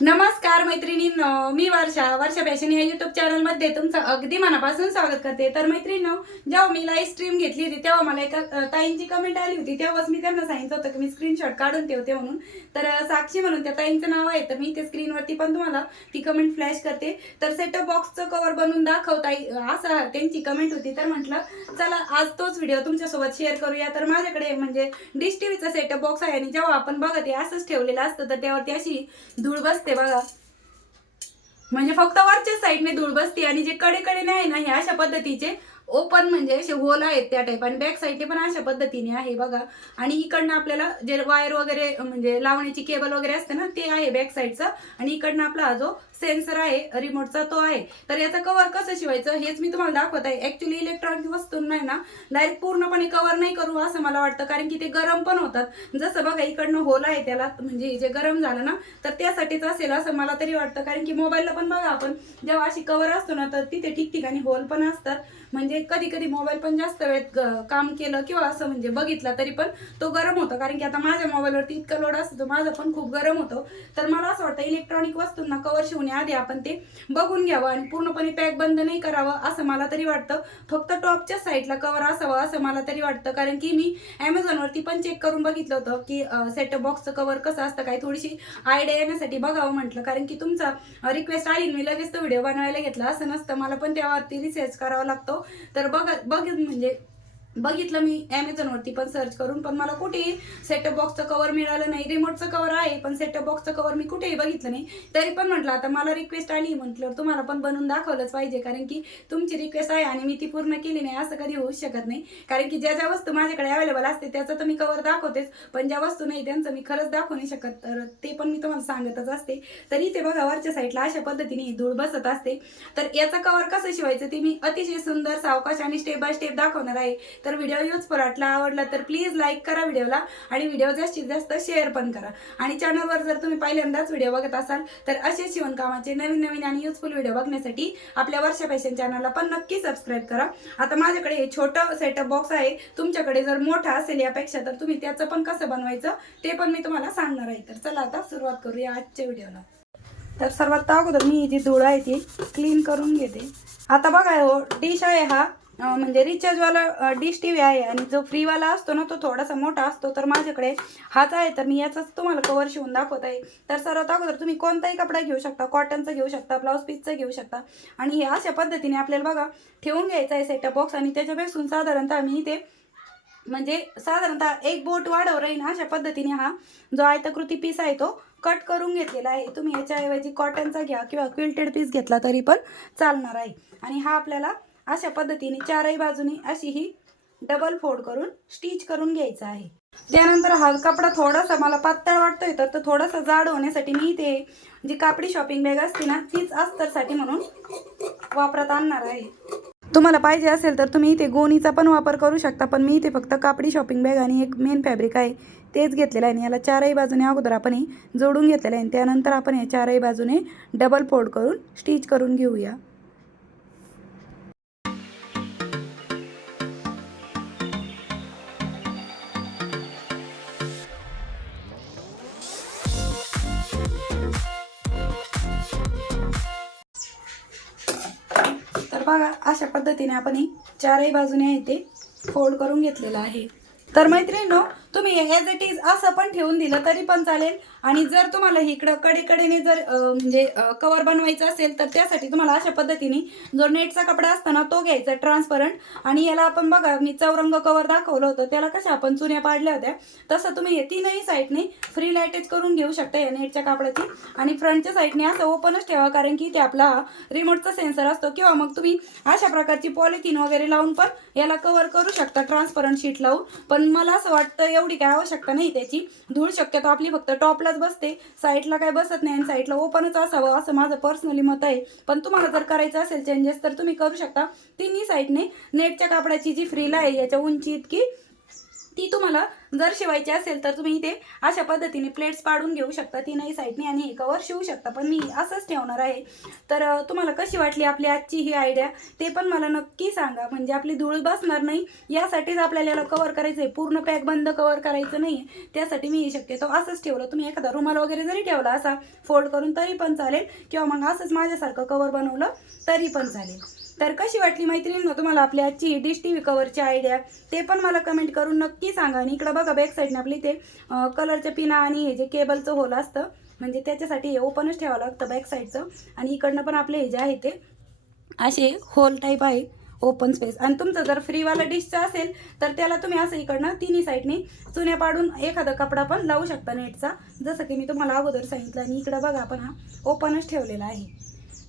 नमस्कार मैत्रिणींनो मी वर्षा. वर्षा फॅशन या युट्यूब चॅनलमध्ये तुमचं अगदी मनापासून स्वागत करते. तर मैत्रिणींनो जेव्हा मी लाईव्ह स्ट्रीम घेतली होती तेव्हा मला एका ताईंची कमेंट आली होती. तेव्हाच मी त्यांना सांगितलं होतं की मी स्क्रीनशॉट काढून ठेवते म्हणून. तर साक्षी म्हणून त्या ताईंचं नाव आहे तर मी ते स्क्रीनवरती पण तुम्हाला ती कमेंट फ्लॅश करते. तर सेटअप बॉक्सचं कव्हर बनवून दाखव ताई. असं त्यांची कमेंट होती. तर म्हटलं चला आज तोच व्हिडिओ तुमच्यासोबत शेअर करूया. तर माझ्याकडे म्हणजे डिश टीव्हीचा सेटअप बॉक्स आहे आणि जेव्हा आपण बघत आहे असंच ठेवलेलं असतं तर त्यावरती अशी धूळ बसते. बघा. म्हणजे फक्त वरच्या साईडने धूळ बसते आणि जे कडे कडे नाही ना हे अशा पद्धतीचे ओपन म्हणजे असे होल आहेत त्या टाईप आणि बॅक साईडने पण अशा पद्धतीने आहे बघा. आणि इकडनं आपल्याला जे वायर वगैरे म्हणजे लावण्याची केबल वगैरे असते ना ते आहे बॅक साईडचं आणि इकडनं आपला हा जो सेन्सर आहे रिमोटचा तो आहे. तर याचा कव्हर कसं शिवायचं? हेच मी तुम्हाला दाखवत आहे. ऍक्च्युली इलेक्ट्रॉनिक वस्तूंना ना डायरेक्ट पूर्णपणे कव्हर नाही करू असं मला वाटतं. कारण की ते गरम पण होतात. जसं बघा इकडनं होल आहे त्याला म्हणजे जे गरम झालं ना तर त्यासाठीच असेल असं मला तरी वाटतं. कारण की मोबाईलला पण बघा आपण जेव्हा अशी कव्हर असतो ना तर तिथे ठिकठिकाणी होल पण असतात. म्हणजे कधी कधी मोबाईल पण जास्त वेळेत काम केलं किंवा असं म्हणजे बघितला तरी पण तो गरम होतो. कारण की आता माझ्या मोबाईलवरती इतका लोड असतो माझं माझा पण खूप गरम होतो. तर मला असं वाटतं इलेक्ट्रॉनिक वस्तूंना कवर शिवण्याआधी आपण ते बघून घ्यावं आणि पूर्णपणे पॅक बंद नाही करावं असं मला तरी वाटतं. फक्त टॉपच्या साईडला कवर असावं असं मला तरी वाटतं. कारण की मी ॲमेझॉनवरती पण चेक करून बघितलं होतं की सेटअप बॉक्सचं कवर कसं असतं काय थोडीशी आयडिया येण्यासाठी बघावं म्हटलं. कारण की तुमचा रिक्वेस्ट आली मी लगेच तो व्हिडिओ बनवायला घेतला. असं नसतं मला पण त्यावरती रिसर्च करावा लागतो. तर बघ बघ म्हणजे बघितलं मी ॲमेझॉनवरती पण सर्च करून पण मला कुठेही सेटअप बॉक्सचं कवर मिळालं नाही. रिमोटचं कवर आहे पण सेटअप बॉक्सचं कवर मी कुठेही बघितलं नाही. तरी पण म्हटलं आता मला रिक्वेस्ट आली म्हटलं तुम्हाला पण बनवून दाखवलंच पाहिजे कारण की तुमची रिक्वेस्ट आहे आणि मी ती पूर्ण केली नाही असं कधी होऊ शकत नाही. कारण की ज्या ज्या वस्तू माझ्याकडे अवेलेबल असते त्याचं तर मी कवर दाखवतेच पण ज्या वस्तू नाही त्यांचं मी खरंच दाखवू नाही शकत. तर ते पण मी तुम्हाला सांगतच असते. तर इथे बघा वरच्या साईडला अशा पद्धतीने धूळ बसत असते. तर याचं कवर कसं शिवायचं ते मी अतिशय सुंदर सावकाश आणि स्टेप बाय स्टेप दाखवणार आहे. तर व्हिडिओ यूज वाटला आवडला तर प्लीज लाईक करा व्हिडिओला आणि व्हिडिओ जास्तीत जास्त शेअर पण करा. आणि चॅनलवर जर तुम्ही पहिल्यांदाच व्हिडिओ बघत असाल तर असे शिवणकामाचे नवीन नवीन आणि युजफुल व्हिडिओ बघण्यासाठी आपल्या वर्षा फॅशन चॅनलला पण नक्की सबस्क्राईब करा. आता माझ्याकडे हे छोटं सेटअप बॉक्स आहे. तुमच्याकडे जर मोठा असेल यापेक्षा तर तुम्ही त्याचं पण कसं बनवायचं ते पण मी तुम्हाला सांगणार आहे. तर चला आता सुरुवात करूया आजच्या व्हिडिओला तर सर्वात अगोदर मी जी धूळ आहे ती क्लीन करून घेते. आता बघा हो डिश आहे हा. म्हणजे रिचार्जवाला डिश टी व्ही आहे आणि जो फ्रीवाला असतो ना तो थोडासा मोठा असतो तर माझ्याकडे हाच आहे तर मी याचाच तुम्हाला कवर शिवून दाखवत आहे. तर सर्वात अगोदर तुम्ही कोणताही कपडा घेऊ शकता कॉटनचा घेऊ शकता ब्लाऊज पीसचं घेऊ शकता. आणि हे अशा पद्धतीने आपल्याला बघा ठेवून घ्यायचं आहे सेटअप बॉक्स आणि त्याच्यापेक्षून साधारणतः मी ते म्हणजे साधारणतः एक बोट वाढव राहील अशा पद्धतीने हा जो आयताकृती पीस आहे तो कट करून घेतलेला आहे. तुम्ही याच्याऐवजी कॉटनचा घ्या किंवा क्विल्टेड पीस घेतला तरी पण चालणार आहे. आणि हा आपल्याला अशा पद्धतीने चारही बाजूनी अशी ही डबल फोल्ड करून स्टिच करून घ्यायचं आहे. त्यानंतर हा कपडा थोडासा मला पातळ वाटतोय तर तो थोडासा जाड होण्यासाठी मी ते जी कापडी शॉपिंग बॅग असते ना तीच अस्तरसाठी म्हणून वापरात आणणार आहे. तुम्हाला पाहिजे असेल तर तुम्ही इथे गोणीचा पण वापर करू शकता पण मी इथे फक्त कापडी शॉपिंग बॅग आणि एक मेन फॅब्रिक आहे तेच घेतलेलं आहे आणि याला चारही बाजूने अगोदर आपण जोडून घेतलेलं आहे. आणि त्यानंतर आपण या चारही बाजूने डबल फोल्ड करून स्टिच करून घेऊया. बघा अशा पद्धतीने आपण ही चारही बाजूने आहे ते फोल्ड करून घेतलेलं आहे. तर मैत्रिणीनो तुम्ही ॲज इट इज असं पण ठेवून दिलं तरी पण चालेल. आणि जर तुम्हाला इकडं कडेकडेने जर म्हणजे कवर बनवायचं असेल तर त्यासाठी तुम्हाला अशा पद्धतीने जो नेटचा कपडा असतो ना तो घ्यायचा ट्रान्सपरंट आणि याला आपण बघा मी चौरंग कवर दाखवलं होतं त्याला कशा आपण चुन्या पाडल्या होत्या. तसं तुम्ही तीनही साईडने फ्री लाईटेज करून घेऊ शकता या नेटच्या कापडाची. आणि फ्रंटच्या साईडने असं ओपनच ठेवा कारण की ते आपला रिमोटचा सेन्सर असतो. किंवा मग तुम्ही अशा प्रकारची पॉलिथिन वगैरे लावून पण याला कवर करू शकता ट्रान्सपरंट शीट लावून. पण मला असं वाटतं एवढी काय आवश्यकता नाही त्याची. धूळ शक्यतो आपली फक्त टॉपलाच बसते. साईडला काय बसत नाही आणि साईडला ओपनच असावं असं माझं पर्सनली मत आहे. पण तुम्हाला जर करायचं असेल चेंजेस तर तुम्ही करू शकता. तिन्ही साईडने नेटच्या कापडाची जी फ्रीला आहे याच्या उंची इतकी ती तुम्हाला जर शिवायची असेल तर तुम्ही इथे अशा पद्धतीने प्लेट्स पाडून घेऊ शकता. तीनही साईडने आणि हे कवर शिवू शकता. पण मी असंच ठेवणार आहे. तर तुम्हाला कशी वाटली आपली आजची ही आयडिया ते पण मला नक्की सांगा. म्हणजे आपली धूळ बसणार नाही. यासाठीच आपल्याला याला कवर करायचं आहे पूर्ण पॅक बंद कवर करायचं नाही. त्यासाठी मी शक्यतो असंच ठेवलं. तुम्ही एखादा रुमाल वगैरे जरी ठेवला असा फोल्ड करून तरी पण चालेल. किंवा मग असंच माझ्यासारखं कवर बनवलं तरी पण चालेल. तर कशी वाटली मैत्रिणींनो तुम्हाला आपली आजची डिश टी व्ही कवरची आयडिया ते पण मला कमेंट करून नक्की सांगा. आणि इकडं बघा बॅक साईडने आपली ते कलरच्या पिना आणि हे जे केबलचं होल असतं म्हणजे त्याच्यासाठी हे ओपनच ठेवावं लागतं बॅक साईडचं आणि इकडनं पण आपले हे जे आहे ते असे होल टाईप आहे ओपन स्पेस आणि तुमचं जर फ्रीवाला डिशचं असेल तर त्याला तुम्ही असं इकडनं तिन्ही साईडने चुन्या पाडून एखादा कपडा पण लावू शकता नेटचा. जसं की मी तुम्हाला अगोदर सांगितलं. आणि इकडं बघा आपण हा ओपनच ठेवलेला आहे.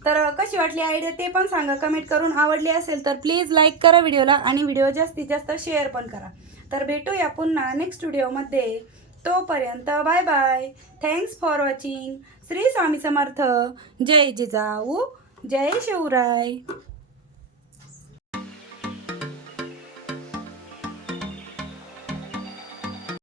तर कशी वाटली आयडिया ते पण सांगा. कमेंट करून आवडली असेल तर प्लीज लाईक करा व्हिडिओला आणि व्हिडिओ जास्तीत जास्त शेअर पण करा. तर भेटूया पुन्हा नेक्स्ट व्हिडिओमध्ये तोपर्यंत bye bye thanks for watching Shri Swami Samarth. जय जिजाऊ. जय शिवराय.